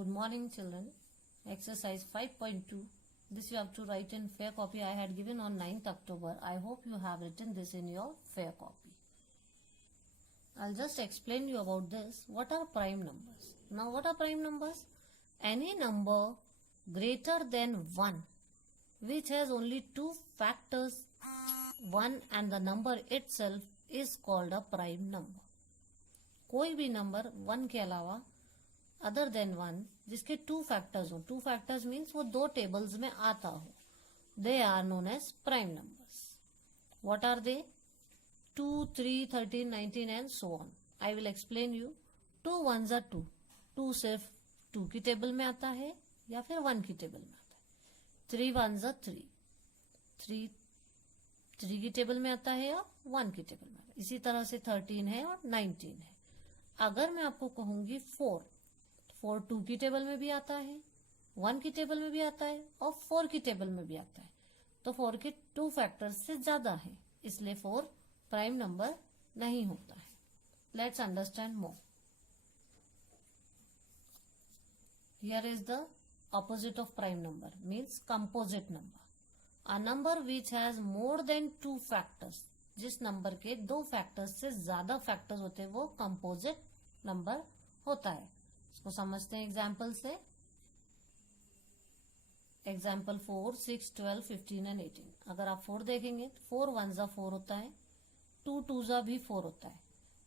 Good morning, children. Exercise 5.2. This you have to write in fair copy. I had given on 9th October. I hope you have written this in your fair copy. I'll just explain you about this. What are prime numbers? Now, what are prime numbers? Any number greater than 1 which has only two factors, 1 and the number itself is called a prime number. कोई भी number 1 के अलावा other than 1 जिसके two factors हो, two factors means वो दो tables में आता हो, they are known as prime numbers. What are they? 2, 3, 13, 19 and so on. I will explain you. 2 1s are 2. 2 सिर्फ 2 की टेबल में आता है या फिर 1 की टेबल में आता है. 3 1s are 3. 3 की टेबल में आता है या 1 की टेबल में आता है. इसी तरह से 13 है और 19 है. अगर मैं आपको कहूंगी 4 2 की टेबल में भी आता है, 1 की टेबल में भी आता है और 4 की टेबल में भी आता है, तो 4 के टू फैक्टर्स से ज्यादा है, इसलिए 4 प्राइम नंबर नहीं होता है. Let's understand more. Here is the opposite of prime number, means composite number. A number which has more then two factors, जिस नंबर के दो फैक्टर्स से ज्यादा फैक्टर्स होते हैं वो कंपोजिट नंबर होता है. इसको समझते हैं एग्जाम्पल से. Example 4, 6, 12, 15 and 18. अगर आप 4 देखेंगे तो 4 1s are 4 होता है, 2 2s are भी 4 होता है.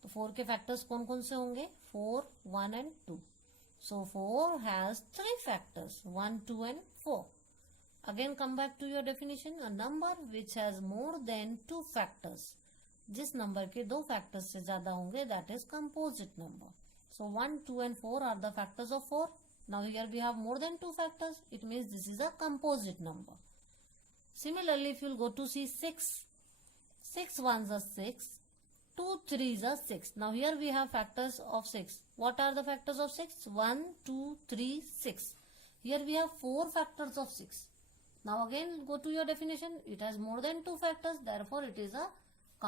तो 4 के फैक्टर्स कौन कौन से होंगे? 4, 1 and 2. So 4 has 3 factors, 1, 2 and 4. Again come back to your definition. A number which has more than 2 factors, जिस नंबर के दो फैक्टर्स से ज्यादा होंगे, that is composite number. So 1, 2 and 4 are the factors of 4. Now here we have more than 2 factors. It means this is a composite number. Similarly, if you will go to see 6. 6 1s are 6. 2 3s are 6. Now here we have factors of 6. What are the factors of 6? 1, 2, 3, 6. Here we have 4 factors of 6. Now again go to your definition. It has more than 2 factors. Therefore it is a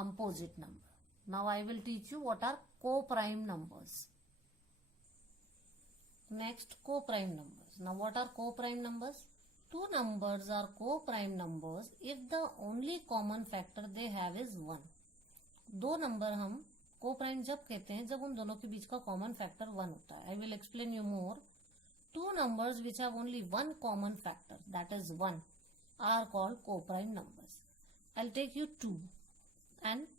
composite number. Now I will teach you what are co-prime numbers. Next, co-prime numbers. Now what are co-prime numbers? Two numbers are co-prime numbers if the only common factor they have is 1. दो number हम co-prime जब कहते हैं जब उन दोनों के बीच का common factor 1 होता है. I will explain you more. Two numbers which have only one common factor, that is 1, are called co-prime numbers. I'll take you 2 and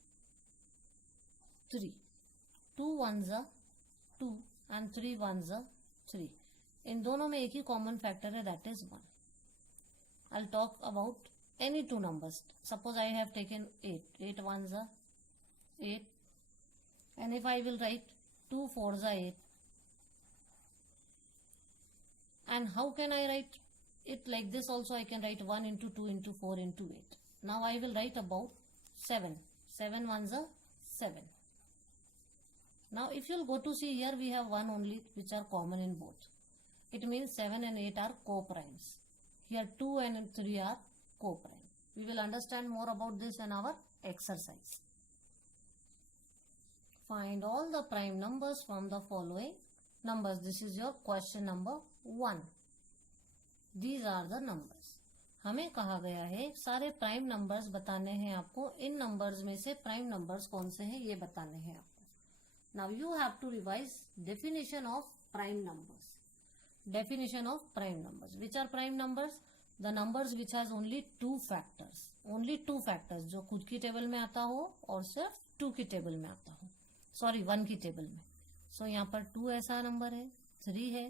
3. 2 1s are 2 and 3 1s are 3. इन दोनों में एक ही कॉमन फैक्टर है, that is 1. I will talk about any two numbers. Suppose I have taken 8. 8 1s are 8. And if I will right 2 4s are 8. And how can I right it like this also? I can write 1 into 2 into 4 into 8. Now I will write about 7. 7 1s are 7. Now if you'll go to see, here we have 1 only which are common in both. It means 7 and 8 are co-primes. Here 2 and 3 are co-prime. We will understand more about this in our exercise. Find all the prime numbers from the following numbers. This is your question number 1. These are the numbers. हमें कहा गया है सारे prime numbers बताने हैं आपको. इन numbers में से प्राइम नंबर्स कौन से हैं ये बताने हैं आपको. Now you have to revise definition of prime numbers. Definition of prime numbers. Which are prime numbers? The numbers which has only 2 factors. Only 2 factors जो खुद की टेबल में आता हो और सिर्फ 2 की टेबल में आता हो. सॉरी 1 की टेबल में. So यहाँ पर 2 ऐसा नंबर है, 3 है,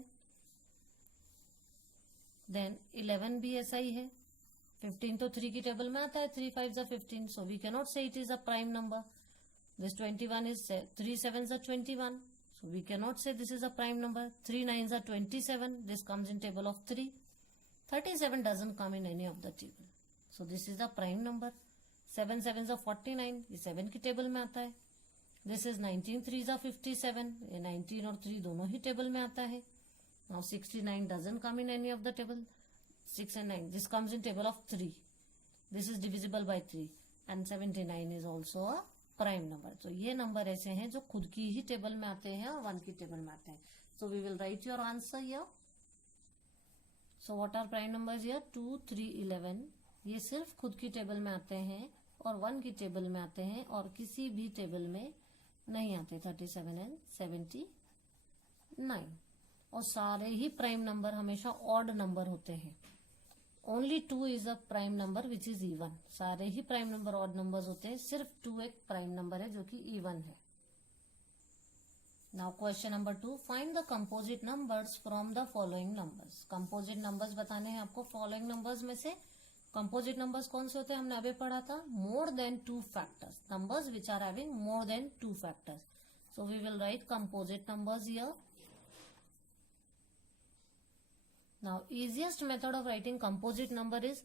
देन 11 भी ऐसा ही है. 15 तो 3 की टेबल में आता है. 3 5s are 15. So we cannot say it is a prime number. This 21 is 3 7s are 21. So we cannot say this is a prime number. 3 9s are 27. This comes in table of 3. 37 doesn't come in any of the table. So this is a prime number. 7 7s are 49. ये 7 की table में आता है. This is 19 3s are 57. ये 19 और 3 दोनों ही table में आता है. Now 69 doesn't come in any of the table. 6 and 9. This comes in table of 3. This is divisible by 3. And 79 is also a prime number. तो ये नंबर ऐसे हैं जो खुद की ही टेबल में आते हैं और 1 की टेबल में आते हैं. So we will write your answer here. So what are prime numbers here? 2, 3, 11 ये सिर्फ खुद की टेबल में आते हैं और 1 की टेबल में आते हैं और किसी भी टेबल में नहीं आते 37 एंड 79। और सारे ही प्राइम नंबर हमेशा ऑड नंबर होते हैं। Only 2 is a prime number which is even. सारे ही प्राइम नंबर ऑड नंबर्स होते हैं, सिर्फ 2 एक प्राइम नंबर है जो कि इवन है। Now question number 2, find the composite numbers from the following numbers. Composite numbers बताने हैं आपको फॉलोइंग नंबर्स में से। कंपोजिट नंबर्स कौन से होते हैं? हमने अभी पढ़ा था, more than 2 factors, numbers which are having more than 2 factors. So we will write composite numbers here. Now, easiest method of writing composite number is,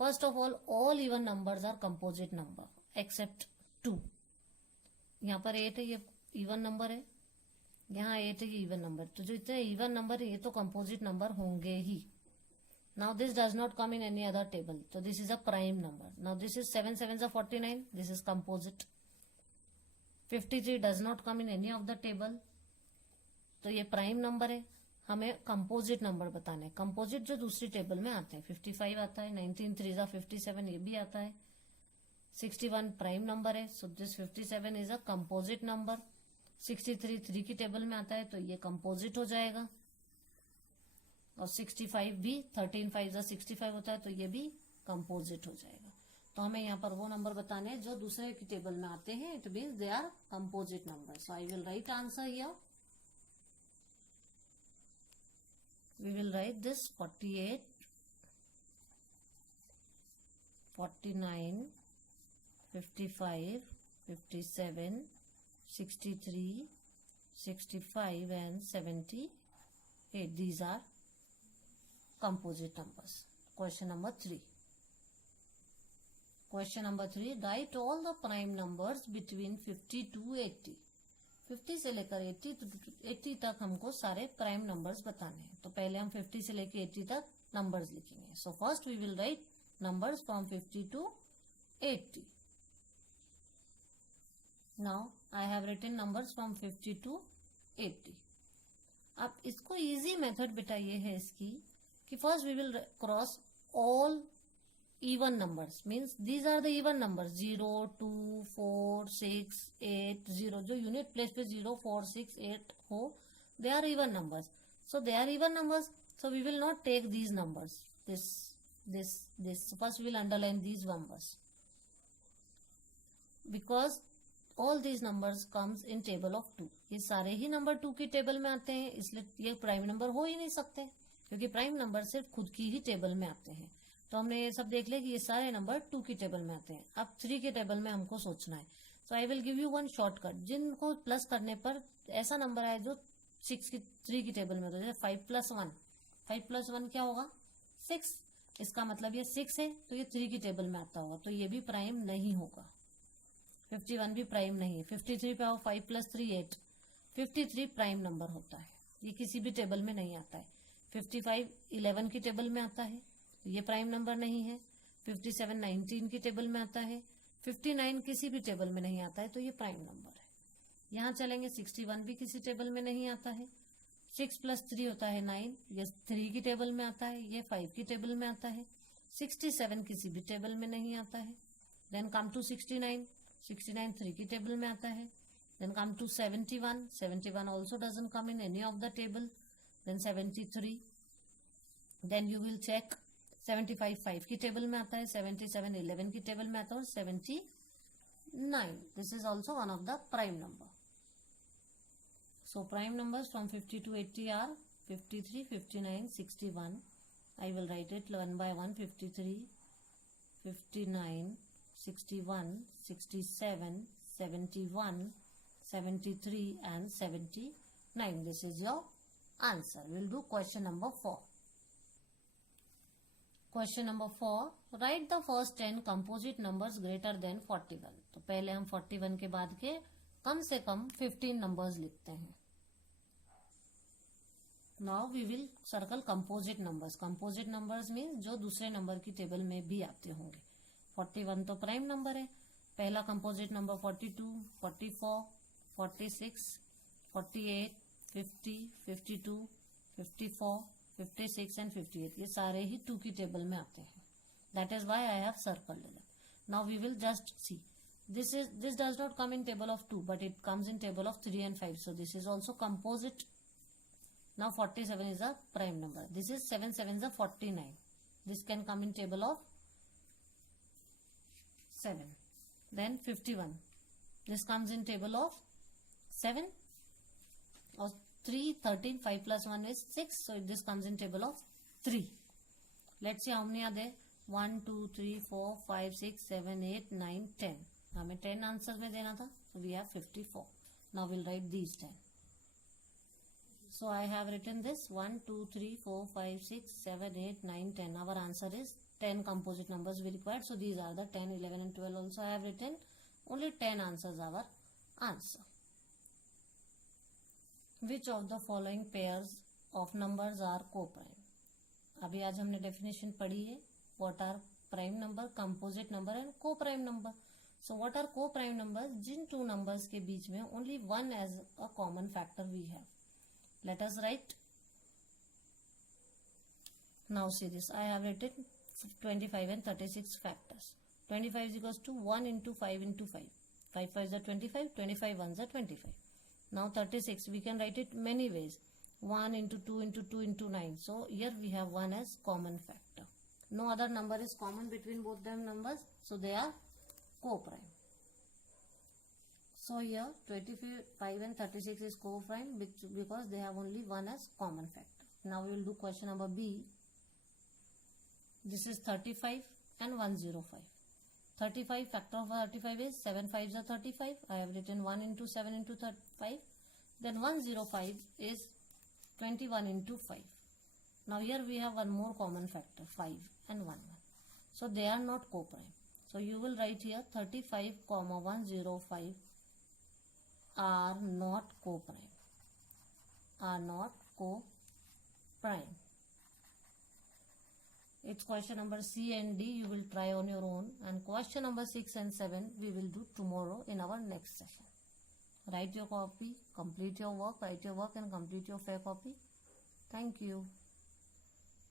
first of all even numbers are composite number except 2. यहाँ पर 8 है, ये even number है, यहाँ 8 है, ये even number। तो जो इतने even number है ये तो composite number होंगे ही। Now this does not come in any other table, so this is a prime number. Now this is 7 7s are 49, this is composite. 53 does not come in any of the table, तो ये prime number है। हमें composite number बताने हैं। Composite जो दूसरी table में आते हैं, 55 आता है, 19 3 57 ये भी आता है, 61 प्राइम नंबर है, so this 57 is a composite number. 63 3 की टेबल में आता है तो ये कंपोजिट हो जाएगा। और 65 भी 13 5 65 होता है तो ये भी कंपोजिट हो जाएगा। तो हमें यहाँ पर वो नंबर बताने हैं जो दूसरे की टेबल में आते हैं, it means they are composite number. So I will write answer here. We will write this 48, 49, 55, 57, 63, 65 and 78. These are composite numbers. Question number 3. Question number 3. Write all the prime numbers between 50 to 80. 50 से लेकर 80 तक हमको सारे prime numbers बताने हैं। तो पहले हम 50 से लेकर 80 तक नंबर्स लिखेंगे। So first we will write numbers from 50 to 80। Now I have written numbers from 50 to 80। अब इसको इजी मेथड बेटा ये है इसकी कि first we will cross all even numbers, means these are the even numbers 0 2 4 6 8 0 जो unit place पे 0 4 6 8 हो, they are even numbers, so they are even numbers, so we will not take these numbers, this so first we will underline these numbers because all these numbers comes in table of 2। ये सारे ही number 2 की table में आते हैं, इसलिए ये prime number हो ही नहीं सकते क्योंकि प्राइम नंबर सिर्फ खुद की ही टेबल में आते हैं। तो हमने ये सब देख लिया कि ये सारे नंबर 2 की टेबल में आते हैं। अब 3 के टेबल में हमको सोचना है। So I will give you one shortcut, जिनको प्लस करने पर ऐसा नंबर आए जो 3 की टेबल में होता है। जैसे 5 + 1, 5 + 1 क्या होगा? 6। इसका मतलब ये 6 है तो ये 3 की टेबल में आता होगा, तो ये भी प्राइम नहीं होगा। 51 भी प्राइम नहीं है। 53 पे आओ, 5 + 3 8, 53 प्राइम नंबर होता है, ये किसी भी टेबल में नहीं आता है। 55 11 की टेबल में आता है, ये प्राइम नंबर नहीं है। 57 19 की टेबल में आता है। 59 किसी भी टेबल में नहीं आता है तो ये प्राइम नंबर है। यहाँ चलेंगे, 61 भी किसी टेबल में नहीं आता है। 6 + 3 होता है 9, ये 3 की टेबल में आता है, ये 5 की टेबल में आता है। 67 किसी भी टेबल में नहीं आता है। देन कम टू 69, 69 3 की टेबल में आता है। Then come to 71, 71 also doesn't come in any of the table. Then 73, then you will check 75 5 की टेबल में आता है, 77 11 की टेबल में आता है और 79 this is also one of the prime number. So prime numbers from 50 to 80 are 53 59 61। I will write it one by one. 53 59 61 67 71 73 and 79। This is your answer. We'll do question number 4. Question number 4. Write the first 10 composite numbers greater than 41। तो पहले हम 41 के बाद के कम से कम 15 numbers लिखते हैं। Now we will circle composite numbers. Composite numbers means जो दूसरे नंबर की टेबल में भी आते होंगे। 41 तो प्राइम नंबर है। पहला कंपोजिट नंबर 42, 44, 46, 48, 50, 52, 54, 56 एंड 58 ये सारे ही 2 की टेबल में आते हैं. That is why I have circled them. Now we will just see. This does not come in table of 2, but it comes in table of 3 and 5. So this is also composite. Now 47 is a prime number. This is 7 7s are 49. This can come in table of 7. Then 51. This comes in table of 7 or 3, 13, 5 plus 1 is 6. So this comes in table of 3. Let's see how many are there. 1, 2, 3, 4, 5, 6, 7, 8, 9, 10. हमें 10 answer में देना था. So we have 54. Now we'll write these 10. So I have written this 1, 2, 3, 4, 5, 6, 7, 8, 9, 10. Our answer is 10 composite numbers we required. So these are the 10, 11 and 12 also I have written. Only 10 answers our answer. Which of the following pairs of numbers are co-prime? अभी आज हमने definition पढ़ी है. What are prime number, composite number and co-prime number? So what are co-prime numbers? Jin two numbers के बीच में only one as a common factor we have. Let us write. Now see this. I have written 25 and 36 factors. 25 is equals to 1 into 5 into 5. 5 5s are 25. 25 1s are 25. Now 36 we can write it many ways. 1 into 2 into 2 into 9. So here we have 1 as common factor. No other number is common between both them numbers. So they are co-prime. So here 25 and 36 is co-prime because they have only 1 as common factor. Now we will do question number B. This is 35 and 105. 35 factor of 35 is 7 5s are 35. I have written 1 into 7 into 35. Then 105 is 21 into 5. Now here we have one more common factor 5 and 1 1. So they are not co-prime. So you will write here 35 comma 105 are not co-prime. Are not co-prime. It's question number C and D you will try on your own, and question number 6 and 7 we will do tomorrow in our next session. Write your copy, complete your work, write your work and complete your fair copy. Thank you.